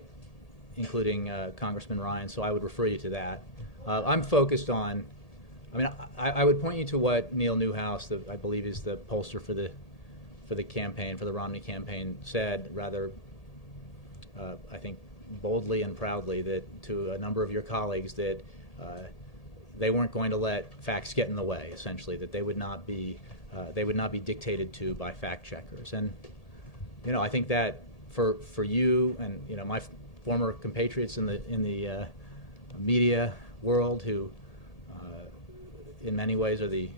including Congressman Ryan, so I would refer you to that. I'm focused on, I would point you to what Neil Newhouse, I believe is the pollster for the campaign, for the Romney campaign, said rather, I think, boldly and proudly, that to a number of your colleagues, that they weren't going to let facts get in the way, essentially, that they would not be dictated to by fact checkers. And I think that for you and my former compatriots in the media world, who in many ways are the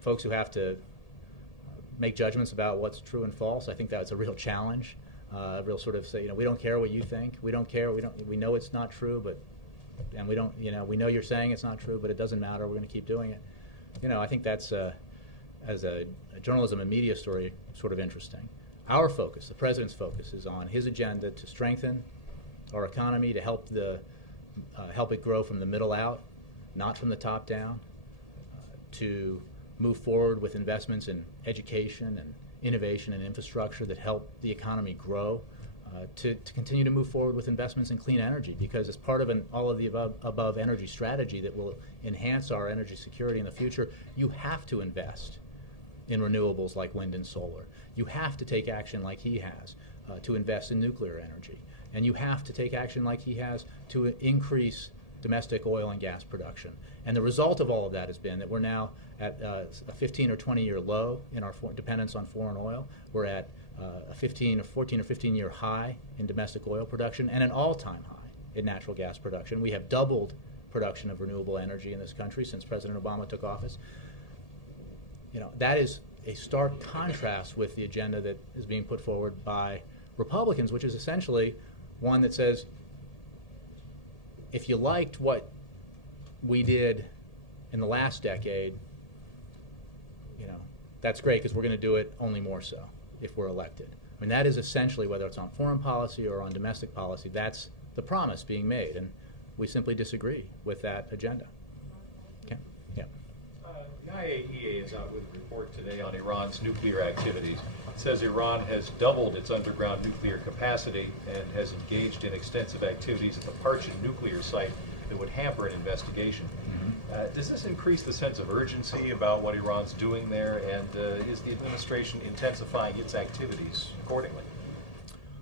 folks who have to make judgments about what's true and false, I think that's a real challenge. A real sort of say, we don't care what you think. We don't care. We know it's not true, and we don't. We know you're saying it's not true, but it doesn't matter. We're going to keep doing it. I think that's as a journalism and media story, sort of interesting. Our focus, the president's focus, is on his agenda to strengthen our economy, to help it grow from the middle out, not from the top down, to move forward with investments in education and innovation and infrastructure that help the economy grow, to continue to move forward with investments in clean energy, because as part of an all of the above energy strategy that will enhance our energy security in the future, you have to invest in renewables like wind and solar. You have to take action like he has to invest in nuclear energy. And you have to take action like he has to increase domestic oil and gas production. And the result of all of that has been that we're now at a 15 or 20 year low in our dependence on foreign oil. We're at a 14 or 15 year high in domestic oil production and an all-time high in natural gas production. We have doubled production of renewable energy in this country since President Obama took office. That is a stark contrast with the agenda that is being put forward by Republicans, which is essentially one that says, if you liked what we did in the last decade, that's great, because we're going to do it only more so if we're elected. That is essentially, whether it's on foreign policy or on domestic policy, that's the promise being made, and we simply disagree with that agenda. Okay? Yeah. The IAEA is out with a report today on Iran's nuclear activities. It says Iran has doubled its underground nuclear capacity and has engaged in extensive activities at the Parchin nuclear site that would hamper an investigation. Does this increase the sense of urgency about what Iran's doing there, and is the administration intensifying its activities accordingly?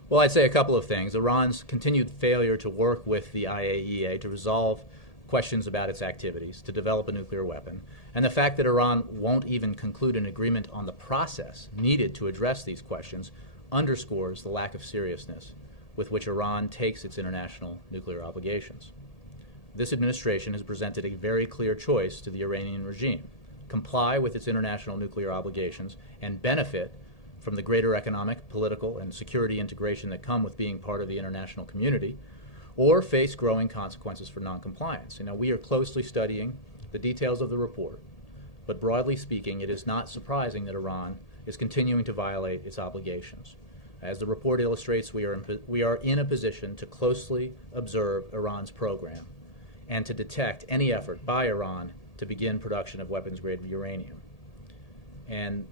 Well, I'd say a couple of things. Iran's continued failure to work with the IAEA to resolve questions about its activities, to develop a nuclear weapon, and the fact that Iran won't even conclude an agreement on the process needed to address these questions underscores the lack of seriousness with which Iran takes its international nuclear obligations. This administration has presented a very clear choice to the Iranian regime: comply with its international nuclear obligations and benefit from the greater economic, political, and security integration that come with being part of the international community, or face growing consequences for noncompliance. We are closely studying the details of the report, but broadly speaking, it is not surprising that Iran is continuing to violate its obligations. As the report illustrates, we are in a position to closely observe Iran's program and to detect any effort by Iran to begin production of weapons-grade uranium. And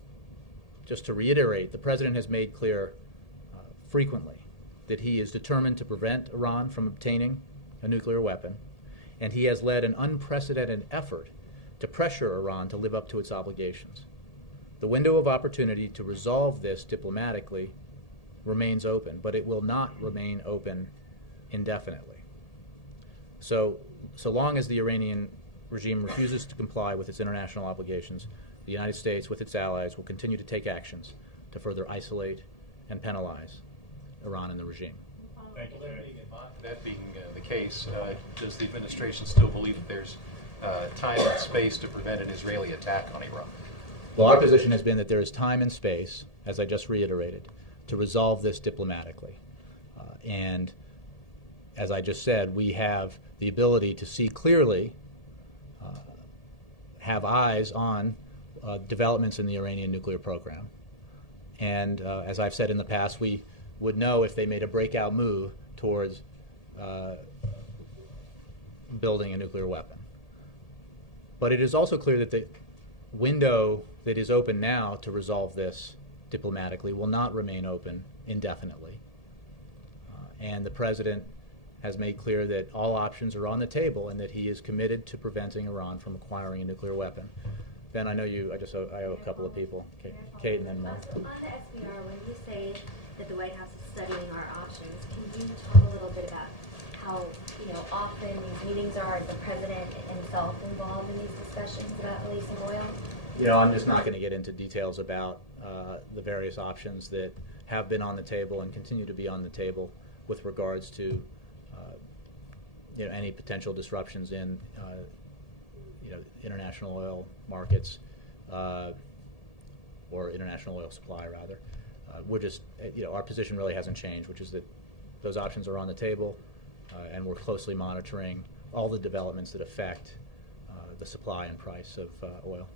just to reiterate, the President has made clear frequently that he is determined to prevent Iran from obtaining a nuclear weapon, and he has led an unprecedented effort to pressure Iran to live up to its obligations. The window of opportunity to resolve this diplomatically remains open, but it will not remain open indefinitely. So long as the Iranian regime refuses to comply with its international obligations, the United States, with its allies, will continue to take actions to further isolate and penalize Iran and the regime. Thank you. That being the case, does the administration still believe that there's time and space to prevent an Israeli attack on Iran? Well, our position has been that there is time and space, as I just reiterated, to resolve this diplomatically. And as I just said, we have the ability to see clearly, have eyes on developments in the Iranian nuclear program. And as I've said in the past, we would know if they made a breakout move towards building a nuclear weapon. But it is also clear that the window that is open now to resolve this diplomatically will not remain open indefinitely. And the President has made clear that all options are on the table and that he is committed to preventing Iran from acquiring a nuclear weapon. Ben, I know I owe a couple of people. Kate and then Mark. So on the SBR, when you say that the White House is studying our options, can you talk a little bit about how often these meetings are, is the President himself involved in these discussions about releasing oil? I'm just not going to get into details about the various options that have been on the table and continue to be on the table with regards to any potential disruptions in international oil markets or international oil supply, rather. We're just, our position really hasn't changed, which is that those options are on the table, and we're closely monitoring all the developments that affect the supply and price of oil.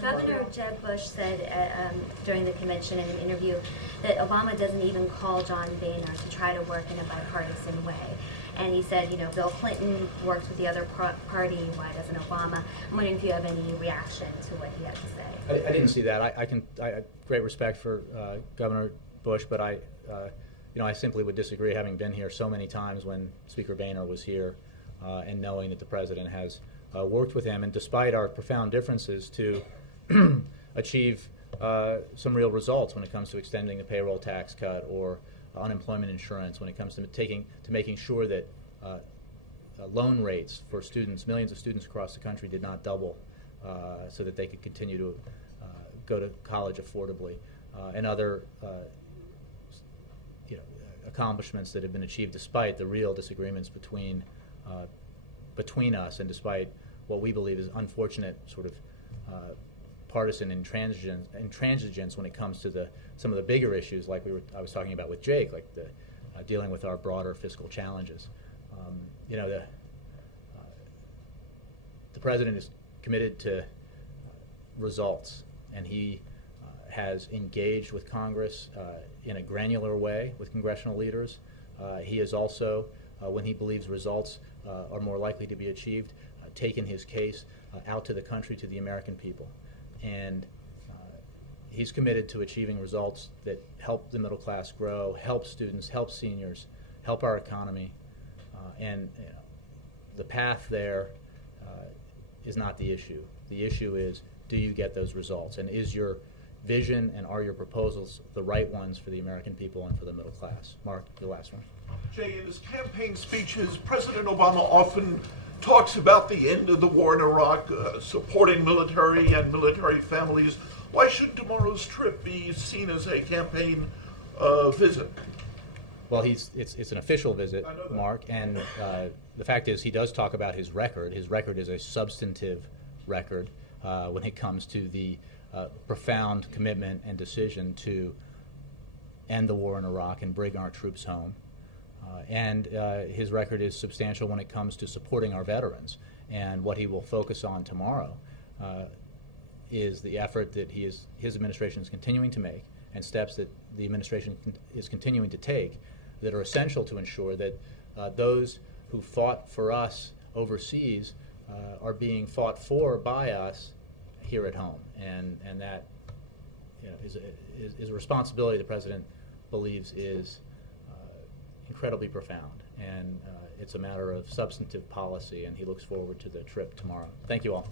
Governor Jeb Bush said during the convention in an interview that Obama doesn't even call John Boehner to try to work in a bipartisan way. And he said, Bill Clinton works with the other party, why doesn't Obama? I'm wondering if you have any reaction to what he had to say. I didn't see that. I have great respect for Governor Bush, but I simply would disagree, having been here so many times when Speaker Boehner was here, and knowing that the President has worked with him, and despite our profound differences, to achieve some real results when it comes to extending the payroll tax cut or unemployment insurance, when it comes to making sure that loan rates for students, millions of students across the country, did not double, so that they could continue to go to college affordably, and other accomplishments that have been achieved despite the real disagreements between us, and despite what we believe is unfortunate sort of partisan intransigence when it comes to some of the bigger issues, like I was talking about with Jake, like dealing with our broader fiscal challenges. The President is committed to results, and he has engaged with Congress in a granular way with congressional leaders. He has also, when he believes results are more likely to be achieved, taken his case out to the country, to the American people. And he's committed to achieving results that help the middle class grow, help students, help seniors, help our economy. And the path there is not the issue. The issue is, do you get those results? And is your vision and are your proposals the right ones for the American people and for the middle class? Mark, the last one. Jay, in his campaign speeches, President Obama often talks about the end of the war in Iraq, supporting military and military families. Why should tomorrow's trip be seen as a campaign visit? Well, it's an official visit, Mark, and the fact is he does talk about his record. His record is a substantive record when it comes to the profound commitment and decision to end the war in Iraq and bring our troops home. And his record is substantial when it comes to supporting our veterans. And what he will focus on tomorrow is the effort that his administration is continuing to make, and steps that the administration is continuing to take that are essential to ensure that those who fought for us overseas are being fought for by us here at home. And that is a responsibility the President believes is incredibly profound. And it's a matter of substantive policy, and he looks forward to the trip tomorrow. Thank you all.